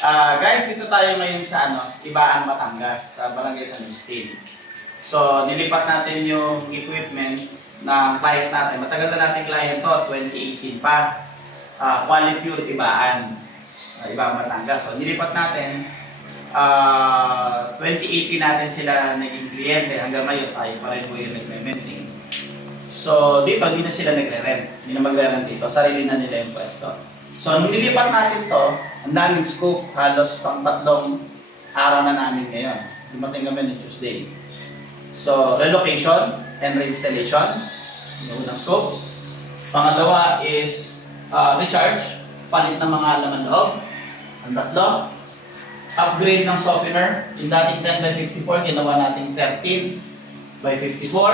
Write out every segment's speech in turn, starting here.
Guys, dito tayo ngayon sa Ibaan, Batangas, sa Barangay San Agustin. So, nilipat natin yung equipment ng client natin. Matagal na natin client to, 2018 pa. Quality Pure Ibaan, Ibaan, Batangas. So, nilipat natin. 2018 natin sila naging kliyente. Hanggang ngayon tayo pa rin po yung nag-maintain. So, dito hindi na sila nagre-rent. Hindi na magre-rent dito. Sarili na nila yung pwesto. So, nung nilipat natin to, ang daming scoop. Halos pang 3 araw na namin ngayon. Dumating kami ng Tuesday. So, relocation and reinstallation. Yung unang scope. Pangalawa is recharge. Palit ng mga laman loob. Ang 3. Upgrade ng softener. Yung dating 10x54, ginawa natin 13x54.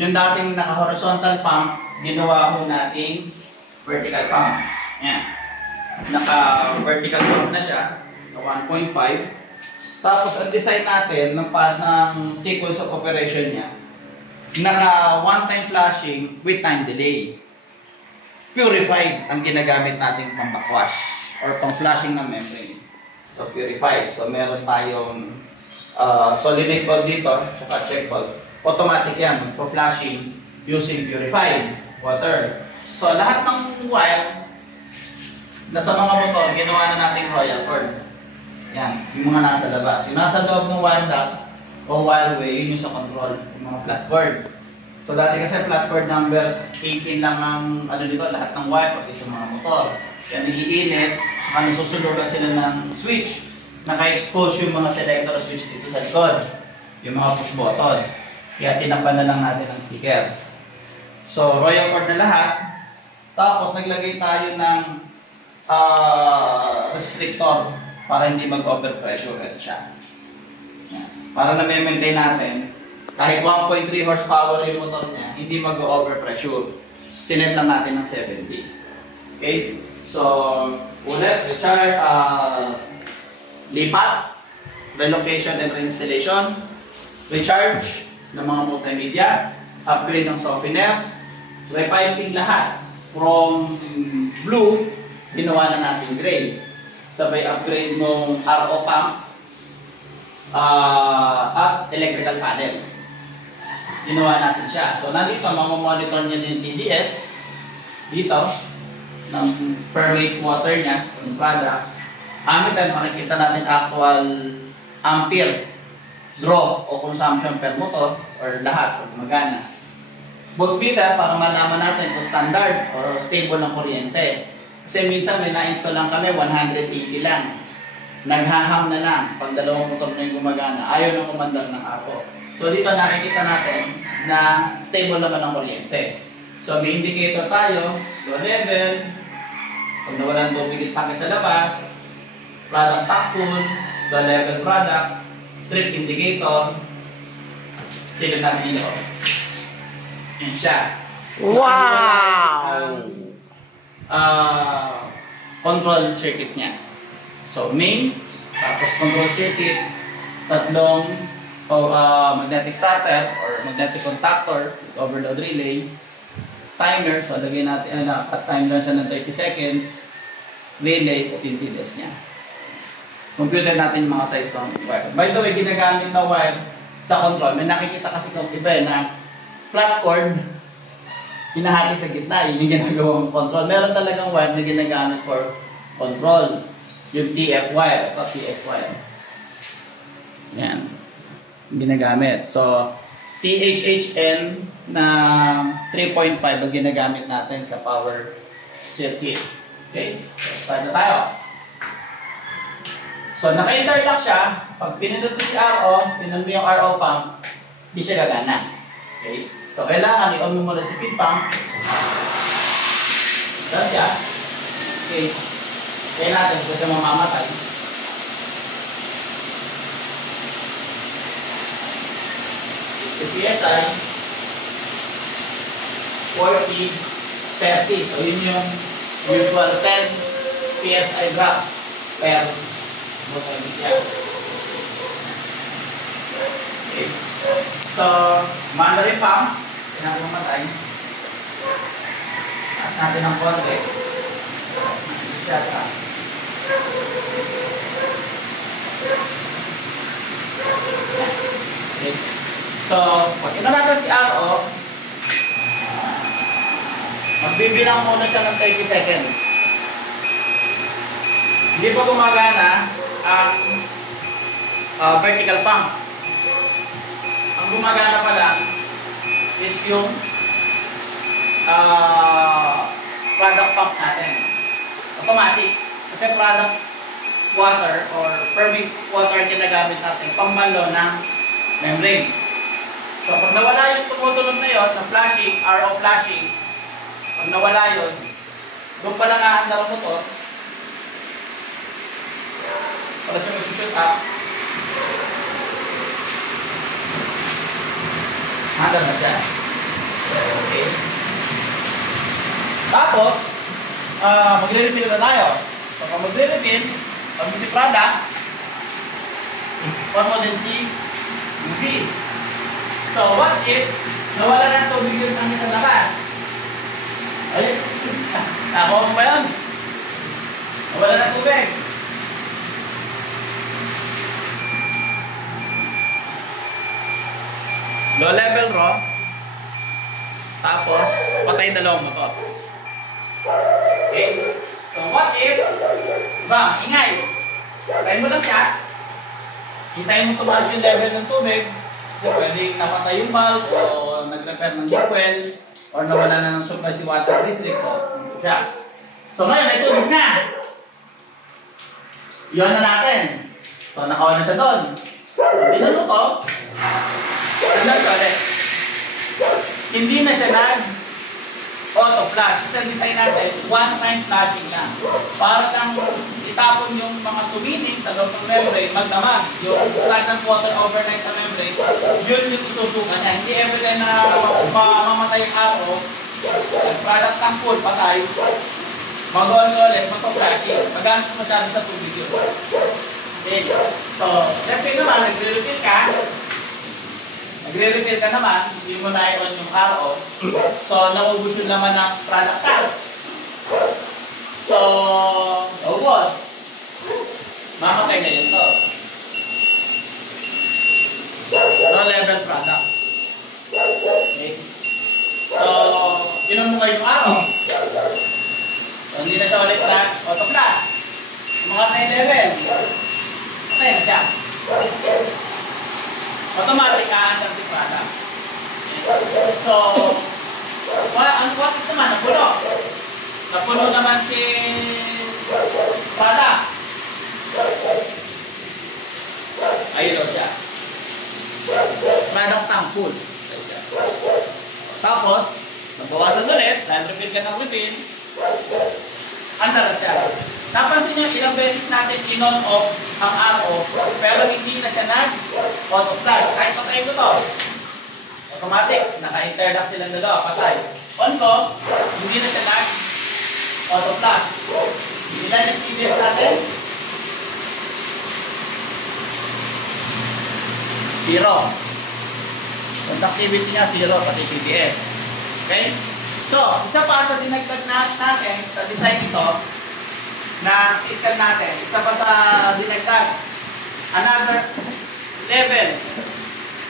Yung dating naka-horizontal pump, ginawa ho nating vertical pump. Yan. Naka-vertical pump na siya, na 1.5. Tapos ang design natin ng sequence of operation niya, naka one-time flashing with time delay. Purified ang ginagamit natin pang backwash or pang flashing ng membrane. So purified. So meron tayong solenoid valve dito, saka check valve. Automatic yan, magpo-flashing using purified water. So lahat ng wire na sa mga motor, ginawa na natin royal cord. Yan, yung mga nasa labas. Yung nasa loob ng wire duct o wireway, yun yung sa control, yung mga flat cord. So dati kasi flat cord number 18 lang ang dito, lahat ng wire, pati sa mga motor. Yan, nagiinit, saka nasusulogan sila ng switch. Naka-expose yung mga selector switch dito sa likod. Yung mga push button. Kaya tinakpan na lang natin ang sticker. So, royal cord na lahat. Tapos, naglagay tayo ng restrictor para hindi mag-overpressure. Ito siya. Yan. Para na-maintain natin, kahit 1.3 horsepower yung motor niya, hindi mag-overpressure. Sinet lang natin ng 70. Okay? So, ulit, recharge, lipat, relocation and reinstallation, recharge ng mga multimedia, upgrade ng softener, repiping lahat from blue, ginawa na natin gray. Sabay upgrade ng RO pump at electrical panel. Ginawa natin siya. So nandito, mamamonitor niya yung TDS dito ng per weight water niya, yung product. Amitan, makikita natin actual ampere draw o consumption per motor or lahat pag magana. Voltmeter para malaman natin kung standard or stable ng kuryente. Kasi minsan may na-install lang kami 180 lang. Naghaham na lang pag 2 motor na yung gumagana. Ayaw na kumandar ng ako. So dito nakikita natin na stable naman ang kuryente. So may indicator tayo, low level, pag nawalan tubig at sa labas, product pack full, low level product, trip indicator, sila natin ito. Yan siya. Wow! Control circuit niya. So, main, tapos control circuit, 3 magnetic starter or magnetic contactor with overload relay, timer, so lagay natin, at-time lang siya ng 30 seconds, relay at yung TDS niya. Computer natin yung mga size ng wire. By the way, ginagamit na wire sa control. May nakikita kasi kung iba na flat cord, hinahati sa gitna. Yun yung ginagawang control. Meron talagang wire na ginagamit for control. Yung TF wire. Ito, TF wire. Yan. Ginagamit. So, THHN na 3.5 ang ginagamit natin sa power circuit. Okay? So, start na tayo. So, naka-interlock siya. Pag pinindot mo si RO, pinindot mo yung RO pump, hindi siya gagana. Okay? So, kailangan i-on mo muna si feed pump. Saan siya? Okay. Kaya natin, kung siya mamamatay. The PSI, 40, 30. So, yun yung usual 10 PSI drop per multimedia. Okay. So, Mandarin pump, pinagmamatay. Taas natin ng konti. Start up. Okay? So, pag natin si RO, magbibilang muna siya ng 30 seconds. Hindi pa gumagana ang vertical pump. Ang gumagana pa lang is yung product pump natin. Automatic. Kasi product water or permeate water yung ginagamit natin pambalo ng membrane. So pag nawala yung tumutunog na yun, ng flashing, RO flashing, pag nawala yun, doon pa lang aandar ang motor para siya mag-shoot up. Andar na siya. Okay. Tapos, magre-refill na tayo. So, pag magre-refill, pag si product, or mo din si UV. So, what if nawala ng tubig yung tangi sa labas? Ay, nakuha mo ba yun? Nawala ng tubig. Low level raw. Tapos, patay dalawang motor. Okay? So, what if, ba, ingay. Patayin mo lang siya. Hintayin mo tumaas yung level ng tubig. So, pwede napatay yung valve o nag-repair ng fuel or nawala na ng supply si water district. So, siya. So, ngayon, may tubig na. Iyon na natin. So, nakawa na siya doon. Pinan mo to. Tignan ko ulit. Hindi na siya nag-auto flash. Kasi ang design natin, one-time flashing na. Para lang itapon yung mga tuminig sa loob ng membrane, magdamag. Yung stagnant water overnight sa membrane, yun yung susukan niya. Hindi everyday na mamamatay yung RO, product ng full, patay, mag-on ulit, mag-flashing. Magastos masyado sa tubig yun. Okay. So, let's say naman, nagre-refill ka. Nagre-refill ka naman, hindi mo na i-on yung RO. So, naubos yung naman ng product tank. So, naubos. Mamatay na yun to. Low level product. Okay. So, inon mo nga yung RO. So, hindi na siya ulit na auto flash. Mga 10 level. Patay na siya. Automatic aandar si product. So, what is naman? Napuno. Napuno naman si product. Ayun siya. Product tank full. Tapos, nabawasan ulit. Dahil refill ka ng refill. Andar siya. Napansin nyo, ilang beses natin in-on off ang RO, pero hindi na siya nag-auto flash. Kahit patay ko to, automatic, naka-interlock silang dalawa, patay. On ko, hindi na siya nag-auto flash. Ilan yung TBS natin? 0. Conductivity niya 0, pati TBS. Okay? So, isa pa sa dinagdag natin sa design ito, na system natin, isa pa sa dinagdag, another level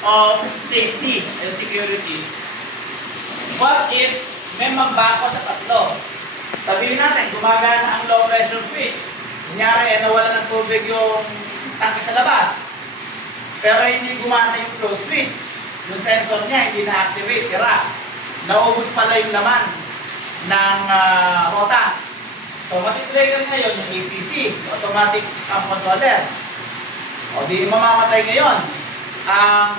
of safety and security. What if may magbako sa tatlo? Sabihin natin, gumagana ang low pressure switch. Kunyari, nawala ng tubig yung tangke sa labas. Pero hindi gumana yung close switch. Yung sensor niya hindi na-activate, sira. Naubos pala yung laman ng rota. So, matitrigger ngayon yung APC, automatic pump controller. O, di mamamatay ngayon ang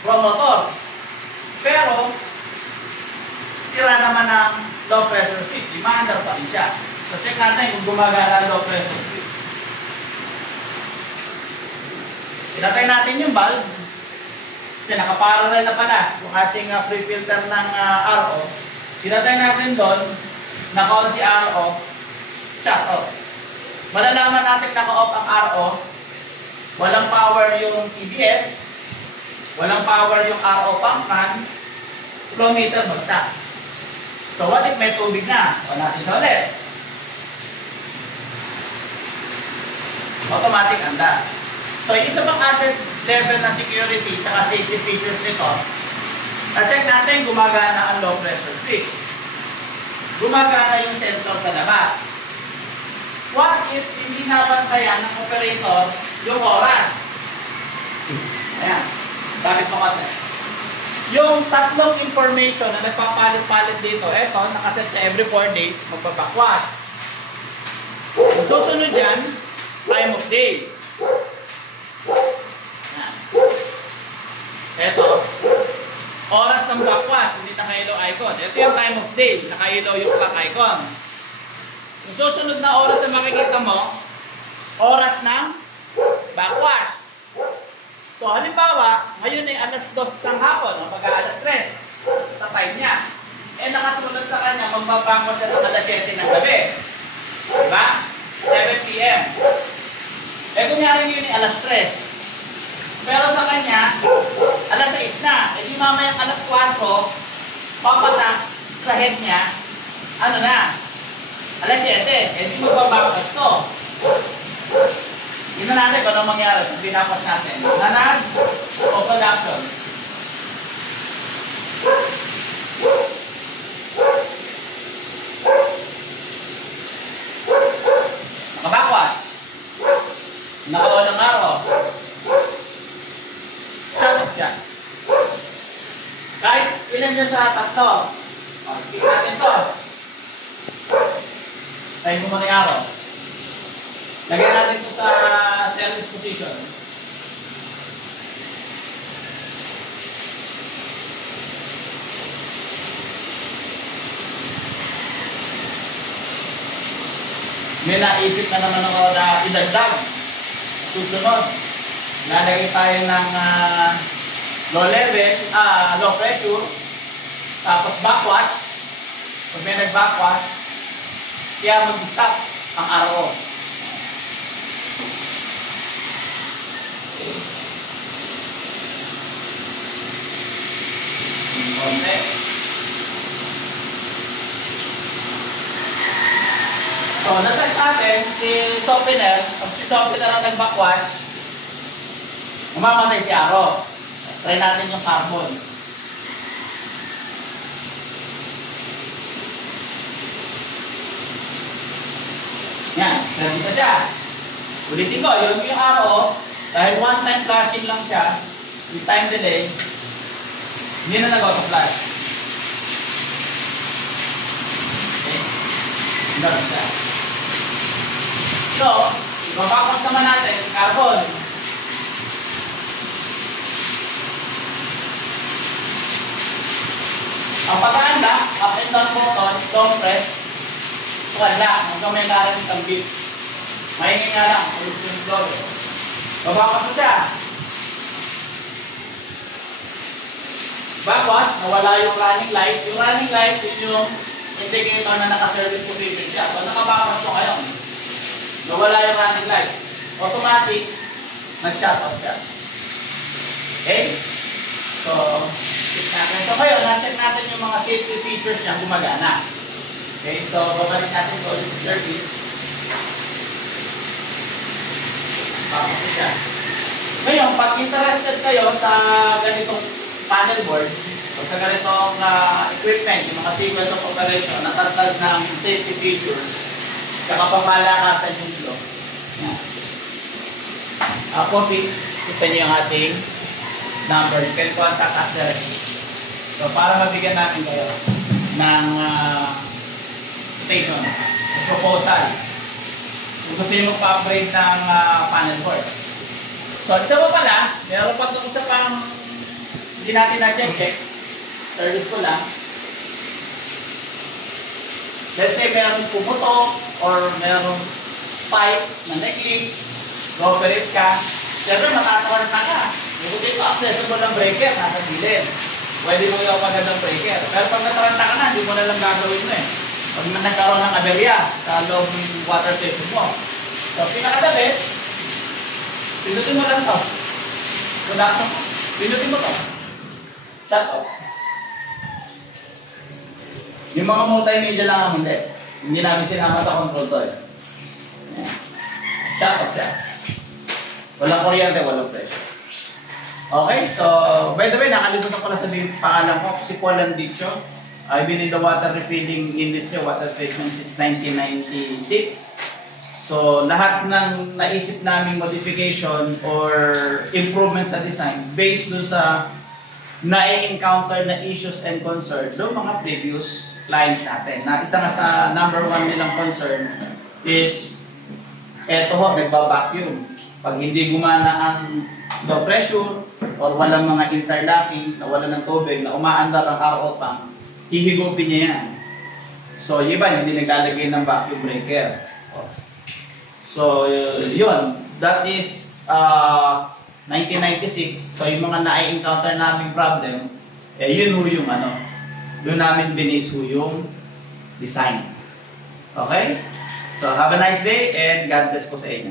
promotor. Pero, sira naman ang low pressure switch. Di maandar pa rin siya. So, check natin kung gumagana ang low pressure switch. Pinatay natin yung valve. Kasi nakaparallel na pala yung ating pre-filter ng RO. Pinatay natin doon. Naka-on si RO, shut off. Malalaman natin naka-off ang RO, walang power yung TBS, walang power yung RO pump fan, flow meter bagsak. So what if may tubig na? O natin siya ulit. Automatic anda. So yung isa pang added level ng security at safety features nito, na-check natin gumagana ang low pressure switch. Gumagana yung sensor sa labas. What if hindi nabantayan ng operator yung oras? Ayan. Bakit mo kasi? Yung tatlong information na nagpapalit-palit dito, eto, nakaset sa every 4 days, magpapakwas. Yung susunod dyan, time of day. Ayan. Eto, oras ng backwash, hindi naka-yellow icon. Ito yung time of day, naka-yellow yung clock icon. Yung susunod na oras na makikita mo, oras ng backwash. So, halimbawa, ngayon ay alas 2 ng hapon, o pagka alas 3, sa time niya. Eh, nakasunod sa kanya, magbabangko siya ng alas 7 ng gabi. Diba? 7 p.m. Eh, kunyari ngayon ay alas 3. Pero sa kanya, alas 6 na. Eh, di mamayang alas 4, papatak sa head niya, ano na? Alas 7. Eh, di magbabangko ito. Yun na natin kung anong mangyari kung pinapas natin. Nanag o production. Nakabakwas. Naka-on ng araw. Shut off siya. Kahit ilan dyan sa tatlo. Skip natin to. Tayo mo muna yung araw. Lagyan natin ito sa service position. May naisip na naman ako na idagdag. Susunod, lalagay tayo ng low level, low pressure, tapos backwash. Pag may nag-backwash, kaya mag-stop ang RO. Okay. So, nasa natin, si softener, pag si softener ang nag-backwash, mamamatay si Aro. Try natin yung carbon. Yan, ready na siya. Ulitin ko, yung Aro, dahil one-time flashing lang siya, with time delay, hindi na nag-auto-flash. Okay. Ganun siya. So, ibabakot naman natin carbon. Ang pag-aanda, up and down button, long press, wala, hanggang may narinig ang beat. Mahingin nga lang, ulit-ulit. Babakot mo siya. Backwash, nawala yung running light. Yung running light, yun yung indicator na naka-service position siya. So, nakabackwash mo ngayon. Nawala yung running light. Automatic, nag-shut off siya. Okay? So, check natin. So, ngayon, na-check natin yung mga safety features niya gumagana. Okay? So, babalik natin ko ulit sa service. Backwash siya. Ngayon, pag interested kayo sa ganitong panel board o sa ganitong equipment, yung mga sequence of operation na tatag ng safety features saka pamalakasan yung flow. Copy, ito nyo yung ating number. You can contact us directly. So, para mabigyan namin kayo ng station, proposal. Kung gusto nyo magpa-upgrade ng panel board. So, isa mo pala, meron pa itong isa pang hindi natin na-check. Service ko lang. Let's say meron pumutok or meron pipe na neck-leak, go-operate ka. Siyempre, matatawarta ka. Buti ito, accessible ng breaker, nasa gilid. Pwede mo yung magandang breaker. Pero pag nataranta ka na, hindi mo na lang gagawin mo eh. Pag nagkaroon ng aberya sa loob ng water station mo. So, pinakadabit, pinutin mo lang ito. Production mo. Pinutin mo ito. Shut off. Yung mga multimedia lang ang hindi. Hindi namin sinama sa control to eh. Shut off siya. Walang kuryente, walang pressure. Okay, so by the way, nakalimutan ko na sabihin yung pangalan ko, si Paul Andicho. I've been in the water refilling industry, water treatment since 1996. So lahat ng naisip naming modification or improvements sa design based dun sa na-encounter na issues and concern ng mga previous clients natin. Na isa nga sa number one nilang concern is eto ho, nagba-vacuum. Pag hindi gumana ang low pressure or walang mga interlocking, nawala ng tubig, na umaandar ang RO pump, hihigupin niya yan. So, yung iba, hindi naglalagay ng vacuum breaker. So, yun. That is 1996. So, yung mga na-encounter naming problem, yun ho yung ano, doon namin binis ho yung design. Okay? So, have a nice day and God bless po sa inyo.